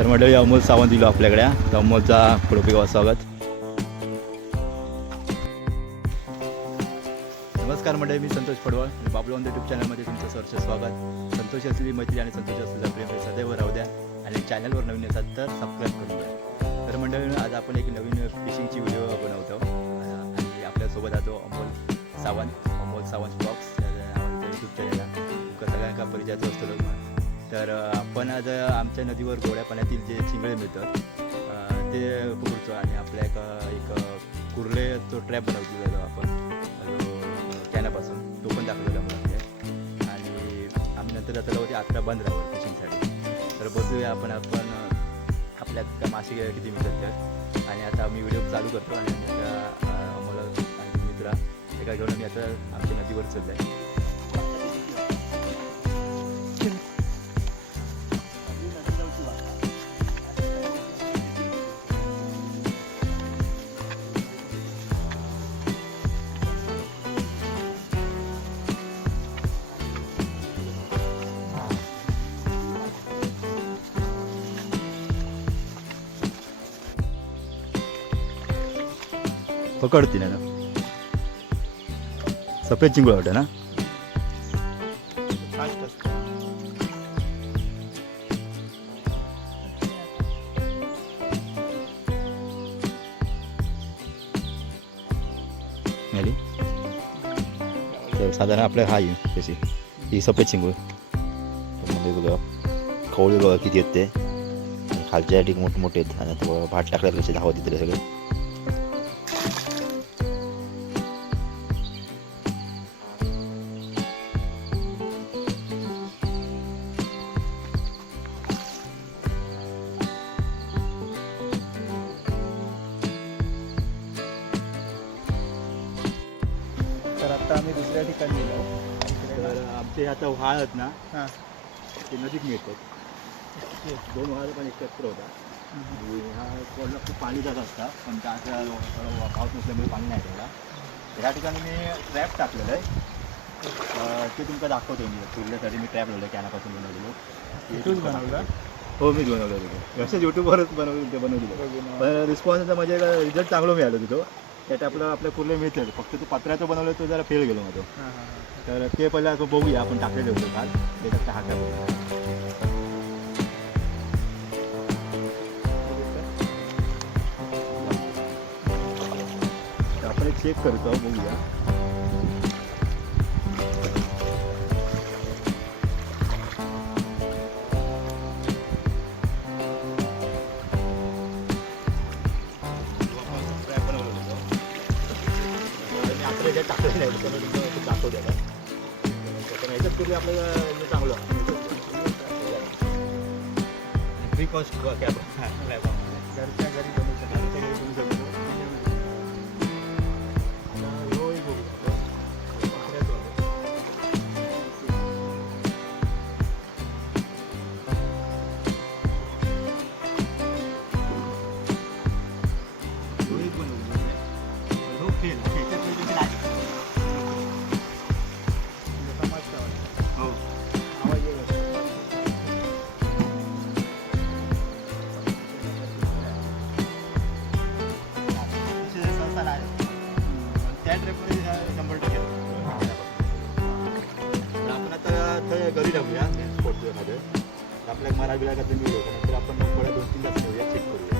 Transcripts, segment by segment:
तर मंडळी अमोल सावंत दिलो आपल्याकडे. तर अमोलचा कृपया स्वागत. नमस्कार मंडळी, मी संतोष पडवळ आणि बाबलू ऑन द यूट्यूब चॅनलमध्ये तुमचं सहर्ष स्वागत. संतोष असलेली मैत्री आणि संतोष असलेला प्रेम हे सदैव राहू द्या आणि चॅनलवर नवीन असाल तर सबस्क्राईब करून द्या. तर मंडळी आज आपण एक नवीन फिशिंगची व्हिडिओ बनवतो आणि आपल्यासोबत आहे तो Amol Sawant blogs YouTube channel आहे. सगळ्यांना परिचयाचं असतं. तर आपण आज आमच्या नदीवर गोड्या पाण्यातील जे चिंगळे मिळतात ते पकडतो आणि आपल्या एक कुर्ले तो ट्रॅप बनवलेला आपण कॅनापासून तो पण दाखवलेला मला. आणि आम्ही नंतर जाताना होते आता बंद राहू फिशिंगसाठी. तर बसूया आपण आपल्या मासे किती मिळतात त्यात. आणि आता आम्ही व्हिडिओ चालू करतो आणि आता आम्हाला आणि मित्रा एका घेऊन आम्ही आता आमच्या नदीवर चाललो आहे. पकडते ना सफेद चिंगूळ वाटतं ना. तर साधारण आपल्या हा येईल कशी ही सफेद चिंगूळ म्हणजे बघा खवळी बघा किती येत ते खालच्या ठीक मोठे आहेत. आणि आता भात टाकल्यात कसे धावत येते सगळे. तर आता आम्ही दुसऱ्या ठिकाणी गेलो. तर आमचे आता व्हाळ आहेत ना ते नदीत मिळतात. 2 व्हाळ पण एकत्र होतात. ह्या कोणला खूप पाणी जात असतात पण त्या पाऊस नसल्यामुळे पाणी नाही त्याला. ह्या ठिकाणी मी ट्रॅप टाकलेलं आहे ते तुमचं दाखवतो. मी तुरल्यासाठी मी ट्रॅप लावलं कॅनापासून बनवलेलो. इथून बनवलं. हो मी बनवलं तिथे असंच यूट्यूबवरच बनवलेलं. पण रिस्पॉन्स म्हणजे रिझल्ट चांगलं मिळालं तिथं. त्यात आपल्या कुर्ले मिळतात. फक्त तो पत्र्याचं बनवलं तो जरा फेल गेलो माझं. तर ते पहिला तो बघूया आपण टाकलेलं होतं काल त्याच्यात हाका आपण एक चेक करतो बघूया. टाकलेलं आहे दाखवू द्या. ह्याच्यात पूर्वी आपल्याला चांगलं फ्री कॉस्ट कॅब घरच्या घरी बनवू शकतो. त्या ट्रेपमध्ये 100% आपण आता घरी जाऊया स्पोर्ट्समध्ये. आपल्या मराठी बिलाकातून व्हिडिओ नंतर आपण थोड्या 2-3 तास घेऊया चेक करूया.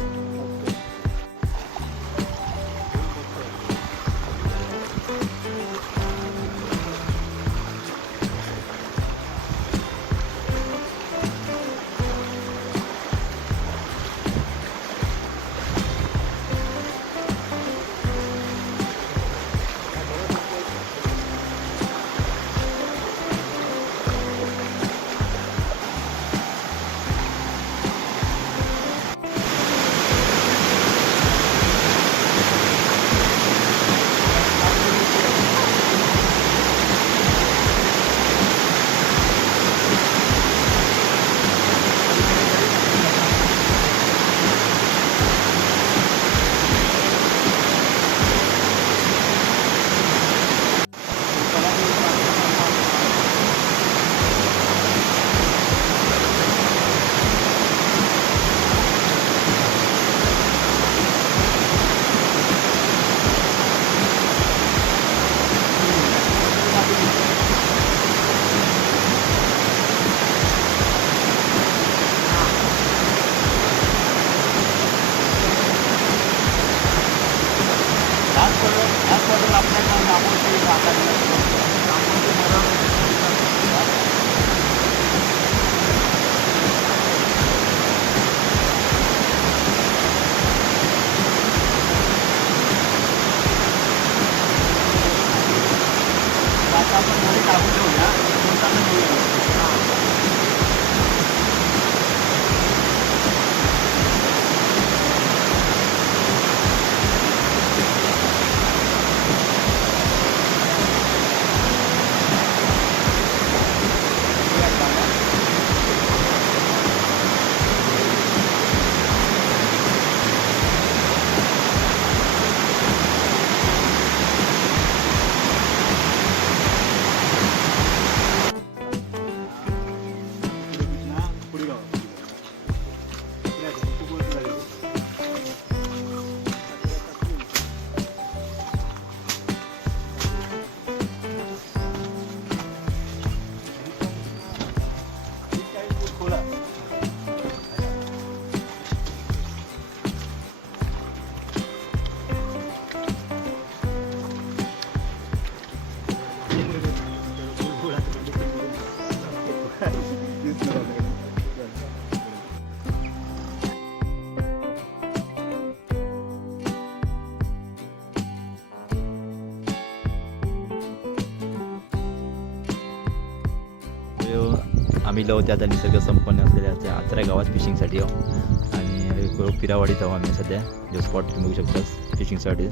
आम्ही लो त्या निसर्ग संपन्न असलेल्या त्या आचरा गावात फिशिंगसाठी आणि पिरावाडीत आहो आम्ही सध्या जो स्पॉट तुम्ही बघू शकता फिशिंगसाठी.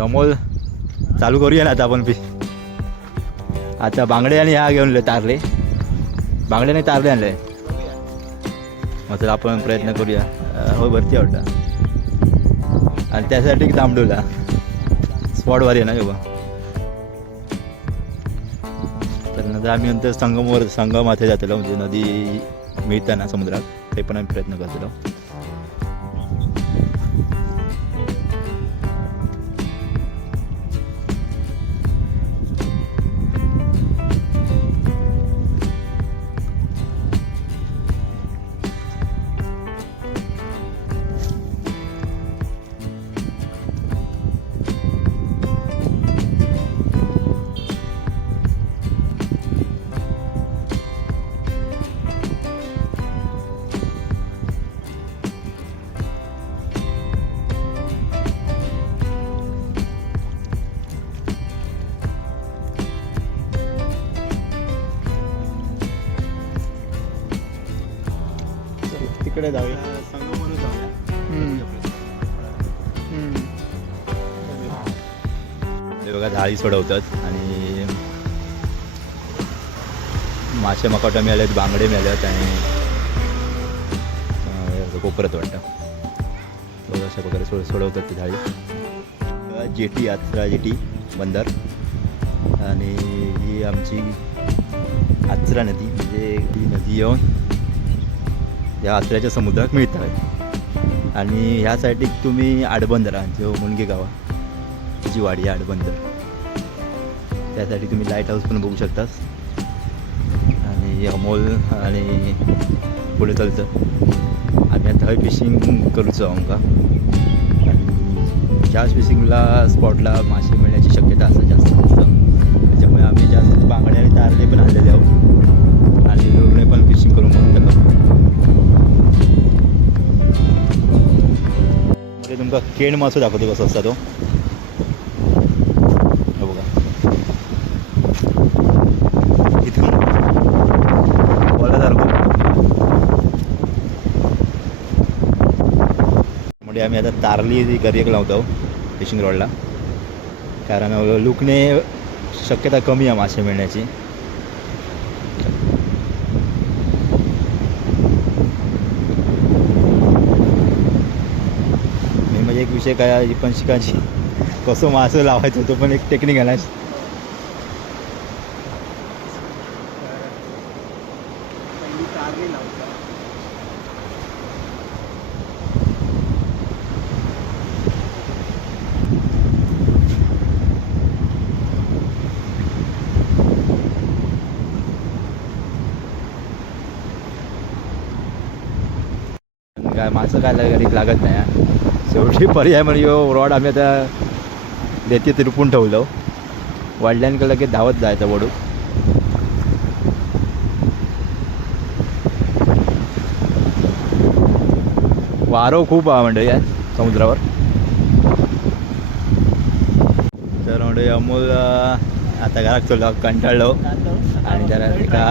अमोल चालू करूया ना आता आपण आता बांगडे आणि ह्या घेऊन तारले बांगडे नाही तारले आणले मग आपण प्रयत्न करूया. हो भरती वाटतं आणि त्यासाठी तांबडूला स्पॉट वारी आहे ना बाबा. तर नंतर आम्ही नंतर संगम माथे जातलो म्हणजे नदी मिळताना समुद्रात ते पण आम्ही प्रयत्न करतलो. तिकडे जाऊया. संगमवरून जाऊया. हे बघा झाळी सोडवतात आणि मासे मकाटा मिळालेत बांगडे मिळालेत आणि कोपरत वाटतं बघा अशा प्रकारे सोडवतात ती झाळी. जेटी आचरा जेटी बंदर आणि ही आमची आचरा नदी म्हणजे ही नदी येऊन या आचऱ्याच्या समुद्रात मिळतात. आणि ह्यासाठी तुम्ही आडबंदरा जो मुनगे गावा जी वाडी आहे आडबंदर त्यासाठी तुम्ही लाईट हाऊस पण बघू शकता. आणि अमोल आणि पुढे चालतं आम्ही आता हय फिशिंग करूचो आमकां आणि ह्याच फिशिंगला स्पॉटला मासे मिळण्याची शक्यता असं जास्त त्याच्यामुळे आम्ही जास्त बांगडे आणि तारले पण आणलेले आहोत आणि लोरणे पण फिशिंग करून म्हणतो. म्हणजे तुमका केण मासो दाखवतो कसं असता तो बघा इथून बोलासारखं. म्हणजे आम्ही आता तारली घरी एक लावतो फिशिंग रॉडला कारण लुकने शक्यता कमी आहे मासे मिळण्याची. म्हणजे एक विषय काय पण शिकायची कसं मासं लावायचं तो पण एक टेक्निक आहे ना. काय मासं काय घरी लागत नाही. शेवटी पर्याय म्हणजे रॉड आम्ही आता देते तिरपून ठेवलं. वडिलांकडे लगेच धावत जायचं वडू. वारं खूप आहे म्हणजे या समुद्रावर. तर म्हणजे अमोल आता घरात चलो कंटाळलो आणि जरा ते का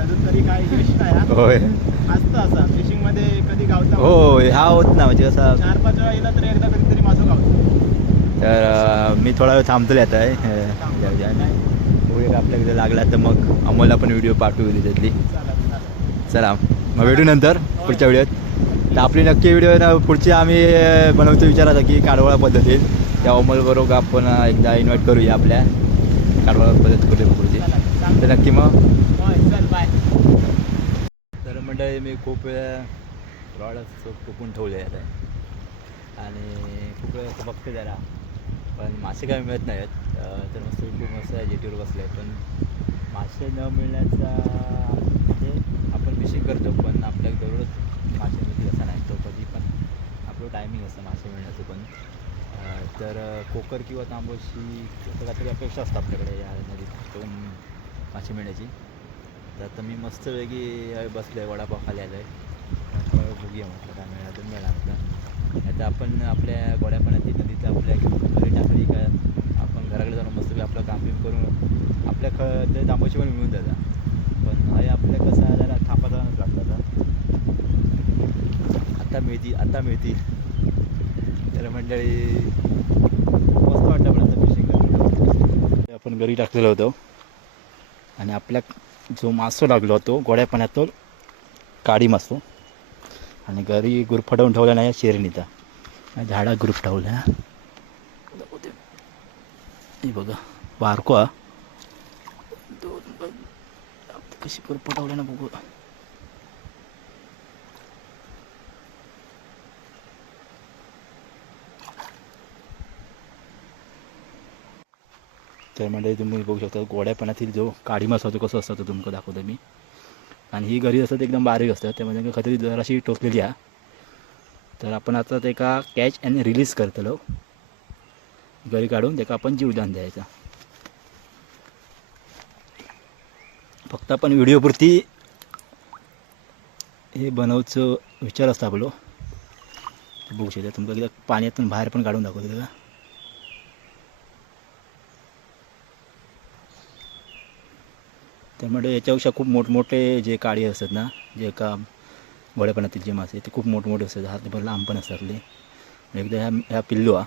अजून तरी काय यश नाही हा. होय असतं असं फिशिंग मध्ये कधी गावता हो हा होत ना म्हणजे कसं 4-5 वेळा येला तरी एकदा कधीतरी माझं गावतं. तर मी थोडा वेळ थांबतले आता बघूया आपल्याकडे लागला तर मग अमोलला पण व्हिडिओ पाठवली त्यातली. चला मग भेटू नंतर पुढच्या व्हिडिओत. तर आपली नक्की व्हिडिओ पुढची आम्ही बनवतो विचारायचा की काडवळा पद्धतीत त्या अमोलबरोबर आपण एकदा इन्व्हाइट करूया आपल्या काडवळा पद्धत करूया पुढची. तर नक्की मग चल बाय. तर मंडळी मी खूप वेळा रॉड फुकून ठेवले आता आणि खूप वेळा असं बघते जरा पण मासे काही मिळत नाहीत. तर मस्त खूप मस्त जेटीवर बसले आहे पण मासे न मिळण्याचा म्हणजे आपण फिशिंग करतो पण आपल्याला दररोज मासे मिळतील असं नाही. तो कधी पण आपलं टायमिंग असतं मासे मिळण्याचं पण. तर कोकर किंवा तांबोशी असं काहीतरी अपेक्षा असतं आपल्याकडे या नदीत मासे मिळण्याची. तर आता मी मस्त वेगळी बसलो आहे वडापाव खाली आलो आहे. बघूया म्हटलं काय मिळालं तर मिळालं म्हटलं. आता आपण आपल्या गोड्यापाण्यात नदीचं आपल्या घरी टाकली का आपण घराकडे जाऊन मस्त आपलं काम बिम करून आपल्या ते तांबोशी पण मिळून जातात. पण हे आपल्या कसं आहे जरा थापा जाणंच लागतं आता मिळतील. तर मंडळी मस्त वाटतं पण आता फिशिंग करतो. आपण घरी टाकलेलो होतो आणि आपल्या जो मासो लागलो होतो गोड्या पाण्यात तो काळी मासो आणि घरी गुरफटवून ठेवला नाही शेरणीचा झाडा ग्रुप ठेवला. हे बघा बारको हा कशी गुरफटवला ना बघू. तर म्हणजे तुम्ही बघू शकता गोड्या पाण्यातील जो काळी मासा होतो कसं असतं तो तुमचं दाखवतो मी. आणि ही घरी असतात एकदम बारीक असतात त्यामध्ये खतरी जराशी टोचलेली आहे. तर आपण आता ते का कॅच अँड रिलीज करतलो घरी काढून त्याका आपण जीवदान द्यायचा. फक्त आपण व्हिडिओपुरती हे बनवचं विचार असता आपलो. बघू शकता तुमचं एकदा पाण्यातून बाहेर पण काढून दाखवतो त्याला. त्यामुळे याच्यापेक्षा खूप मोठमोठे जे काळी असतात ना जे का गोड्या पाण्यातील जे मासे ते खूप मोठमोठे असतात. हातभर लांब पण असतात. एकदा ह्या पिल्लू हा